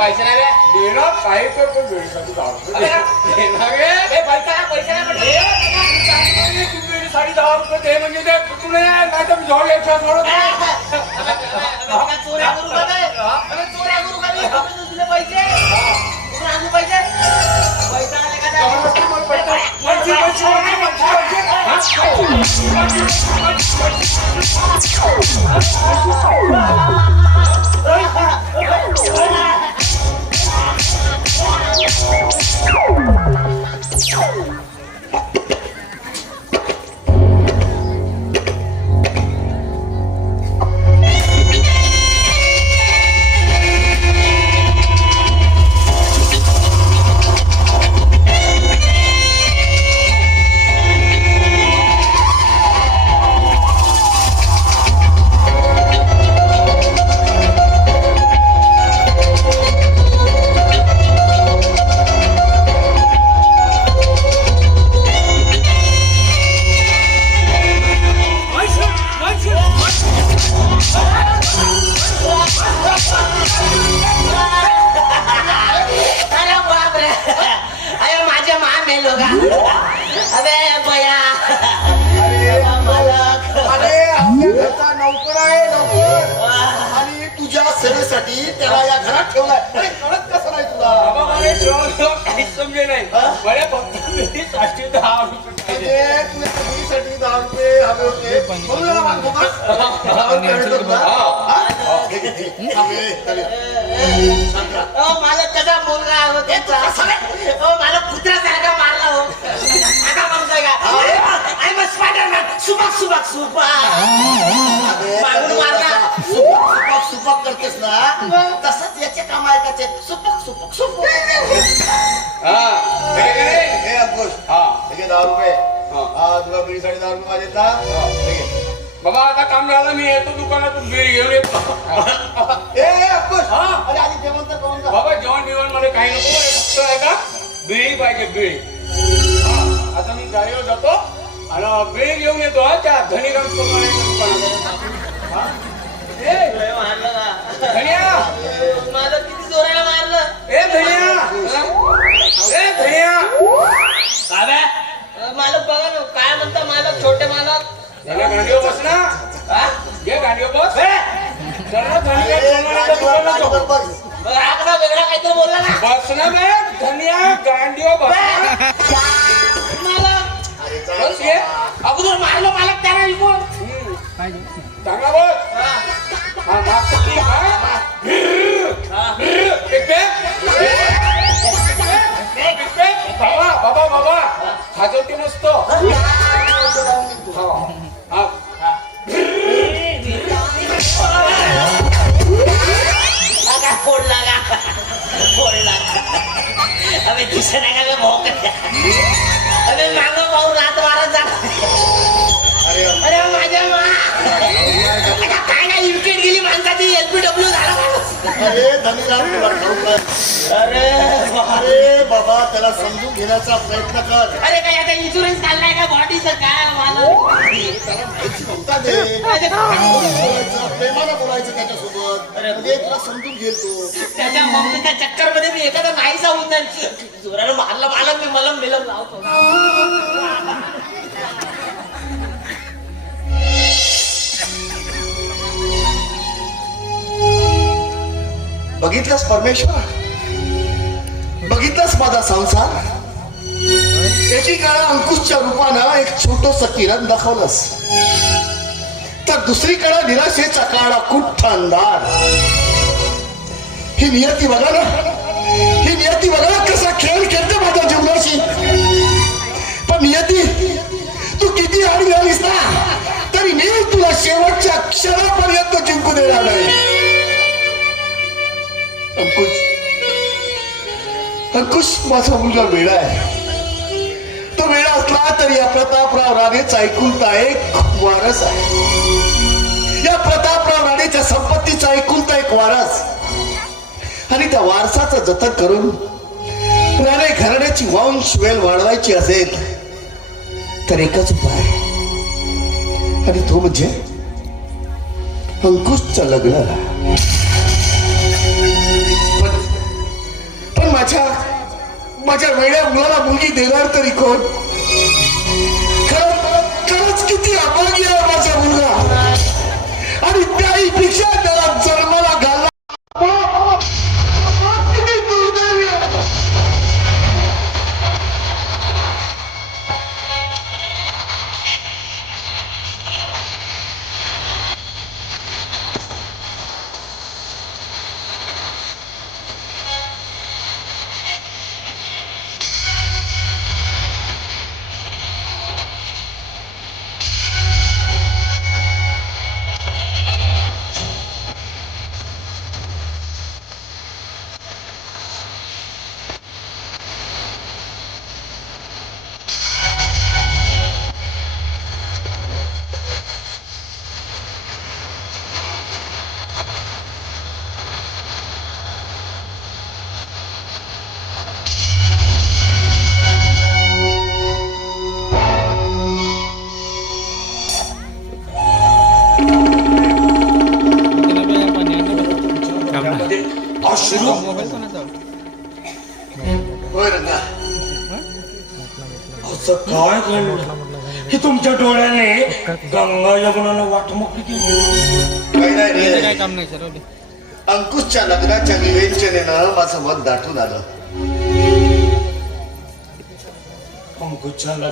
पैसे नाही बे. देणार काही तर पण बेडीसाठी दहा रुपये अबे, दे. देणार रे. बे, पैसे नाही, पैसे नाही म्हटलं. ए, तू बेडीसाठी दहा रुपये दे म्हणजे दे कुठून आहे? नाही तर मी यायचं सोडत नाही. अबे, चोऱ्या करू का बे? अबे, चोऱ्या करू का बे? अबे, तू दिले पैसे कुठून आणले पैसे पैसे आले का नाही? पैसे, पैसे, पैसे, पैसे, पैसे. अरे घरचा नौकर आहे नौकर. आणि तुझ्या सेवेसाठी त्याला या घरात ठेवलाय. अरे कळत कसं नाही तुला? मला काहीच समजे नाही. मला फक्त दहा पाहिजे. म्हणजे तुझ्या मुलीसाठी दहा रुपये हवे होते. म्हणून याला मागतो का? हा? मालक कसा मुलगा हो त्यांचा ओ मला कुत्र्यासारखा मारला हो. आता माणूस आहे का आय मग स्पायडरमॅन सुबक सुबक सुबक अबे, करतेस ना. तसंच याचे काम ऐकायचे. सुपक सुपक सुपक. हा, हे घे रे. हे अंकुश. हा. हे घे दहा रुपये. हा. हा तुला बिडीसाठी दहा रुपये पाहिजेत ना. हे. घे. बाबा आता काम झालं मी येतो दुकानातून बिल घेऊन येतो ए, ए, अंकुश. हा. अरे आधी जेवण तर करून जा. बाबा जेवण बिवण मला काही नको. मला फक्त आहे का? बिळी पाहिजे बिळी हा, आता मी गाडीवर जातो. आणि बिळी घेऊन येतो. हा त्या धनीराम दुकानात हा? गाडीवर बस ना. हा? घे गाडीवर बस. वेगळा काहीतरी बोलला ना. ना बे. धनिया गांडीवर बस. ना. मालक अरे बस चालेल. घे अगोदर मारलं मालक त्याला विकून हम्म. चांगला बस. हा. हा मागचं ठीक हा? एक पे. एक पे. बाबा बाबा बाबा. का फोडला अबे दिसे नाही का बे भोक अबे माग भाऊ रात मारत जा अरे अरे. माझ्या मा. काय नाही विकेट गेली माणसाची. एलपीडब्ल्यू झाला. अरे आहे. अरे अरे बाबा त्याला समजून घेण्याचा प्रयत्न कर. अरे काय आता इन्शुरन्स काढलाय का बॉडीचं काय मला त्याला माहिती नव्हता दे बोलायचं, त्याच्यासोबत. म्हणजे तुला समजून घेईल तो. त्याच्या मम्मीच्या चक्करमध्ये मी एखादा नाहीसा होऊन जाईल. जोरानं मारलं मारलं मी मलम बिलम लावतो. बघितलंस परमेश्वर? बघितलंस माझा संसार. एकीकडे अंकुशच्या रूपानं एक छोटस किरण दाखवलंस. तर दुसरीकडे निराशेचा काळा कुठ्ठ अंधार ही नियती बघा ना. ही नियती बघा कसा खेळ खेळते माझ्या जीवनाशी. पण नियती तू किती आडवी आलीस ना तरी मी तुला शेवटच्या क्षणापर्यंत जिंकू देणार नाही. अंकुश अंकुश माझा मुलगा वेळा आहे. तो वेळा असला तरी या प्रतापराव राणेच ऐकुलता एक वारस आहे. या प्रतापराव राणेच्या संपत्तीचा ऐकुलता एक वारस. आणि त्या वारसाचं जतन करून राणे घराण्याची वंश वेल वाढवायची असेल तर एकच उपाय आहे. आणि तो म्हणजे अंकुशचं लग्न. माझ्या माझ्या वेड्या मुलाला मुलगी देणार तरी कोण? असं काय घडलं की तुमच्या डोळ्याने गंगा यमुनाला वाट मोकळी केली. काय काम नाही सर अंकुशच्या लग्नाच्या विवेचनेनं माझं मन दाटून आलं. अंकुशच्या